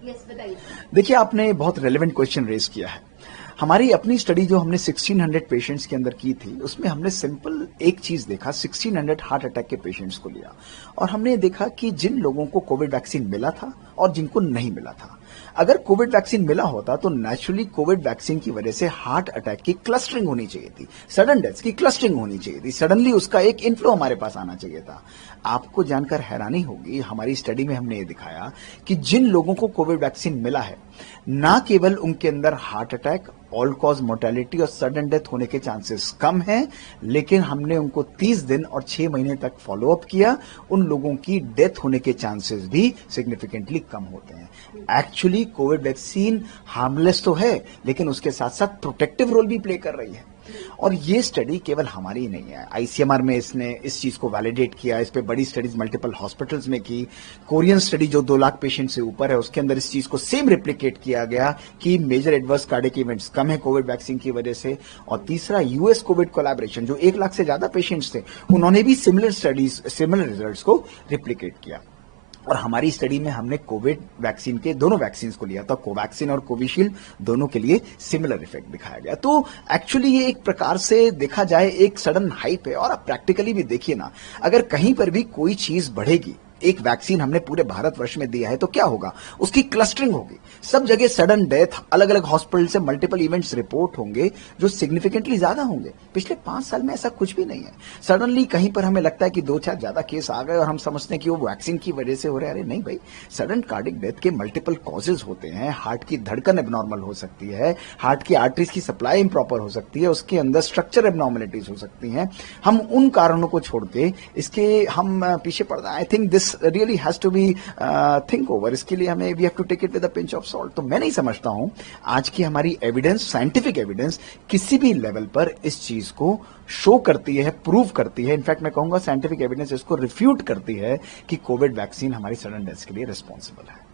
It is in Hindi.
यस, बताइए। देखिए, आपने बहुत रेलेवेंट क्वेश्चन रेज किया है। हमारी अपनी स्टडी जो हमने 1600 पेशेंट्स के अंदर की थी, उसमें हमने सिंपल एक चीज देखा। 1600 हार्ट अटैक के पेशेंट्स को लिया और हमने देखा कि जिन लोगों को कोविड वैक्सीन मिला था और जिनको नहीं मिला था, अगर कोविड वैक्सीन मिला होता तो नेचुरली कोविड वैक्सीन की वजह से हार्ट अटैक की क्लस्टरिंग होनी चाहिए थी, सडन डेथ की क्लस्टरिंग होनी चाहिए थी, सडनली उसका एक इनफ्लो हमारे पास आना चाहिए था। आपको जानकर हैरानी होगी, हमारी स्टडी में हमने ये दिखाया कि जिन लोगों को कोविड वैक्सीन मिला है, ना केवल उनके अंदर heart attack, all cause mortality और सडन डेथ होने के चांसेस कम हैं, लेकिन हमने उनको 30 दिन और 6 महीने तक फॉलो अप किया, उन लोगों की डेथ होने के चांसेस भी सिग्निफिकेंटली कम होते हैं। एक्चुअली कोविड वैक्सीन हार्मलेस तो है, लेकिन उसके साथ साथ प्रोटेक्टिव रोल भी प्ले कर रही है। और ये स्टडी केवल हमारी ही नहीं है, आईसीएमआर में इसने इस चीज को वैलिडेट किया, इस पे बड़ी स्टडीज मल्टीपल हॉस्पिटल्स में की। कोरियन स्टडी जो 2 लाख पेशेंट से ऊपर है, उसके अंदर इस चीज को सेम रिप्लिकेट किया गया कि मेजर एडवर्स कार्डियक इवेंट्स कम है कोविड वैक्सीन की वजह से। और तीसरा, यूएस कोविड कोलैबोरेशन जो 1 लाख से ज्यादा पेशेंट्स थे, उन्होंने भी सिमिलर रिजल्ट्स को रिप्लिकेट किया। और हमारी स्टडी में हमने कोविड वैक्सीन के दोनों वैक्सीन को लिया था, कोवैक्सीन और कोविशील्ड, दोनों के लिए सिमिलर इफेक्ट दिखाया गया। तो एक्चुअली ये एक प्रकार से देखा जाए एक सडन हाइप है। और आप प्रैक्टिकली भी देखिए ना, अगर कहीं पर भी कोई चीज बढ़ेगी, एक वैक्सीन हमने पूरे भारतवर्ष में दिया है, तो क्या होगा, उसकी क्लस्टरिंग होगी, सब जगह सडन डेथ, अलग अलग हॉस्पिटल से मल्टीपल इवेंट्स रिपोर्ट होंगे जो सिग्निफिकेंटली ज्यादा होंगे। पिछले 5 साल में ऐसा कुछ भी नहीं है। सडनली कहीं पर हमें लगता है कि 2-4 ज्यादा केस आ गए और हम समझते हैं कि वो वैक्सीन की वजह से हो रहे हैं। अरे नहीं भाई, सडन कार्डिक डेथ के मल्टीपल कॉजेज होते हैं। हार्ट की धड़कन एबनॉर्मल हो सकती है, हार्ट की आर्टरीज की सप्लाई इम्प्रॉपर हो सकती है, उसके अंदर स्ट्रक्चर एबनॉर्मलिटीज हो सकती हैं। हम उन कारणों को छोड़ के इसके हम पीछे पड़ रहे हैं। I think this really has to be think over. इसके लिए हमें we have to take it with a pinch of salt. तो मैं नहीं समझता हूं आज की हमारी एविडेंस, साइंटिफिक एविडेंस किसी भी लेवल पर इस चीज को शो करती है, प्रूव करती है। इनफैक्ट मैं कहूंगा साइंटिफिक एविडेंस इसको रिफ्यूट करती है कि कोविड वैक्सीन हमारी सडन डेथ के लिए रिस्पॉन्सिबल है।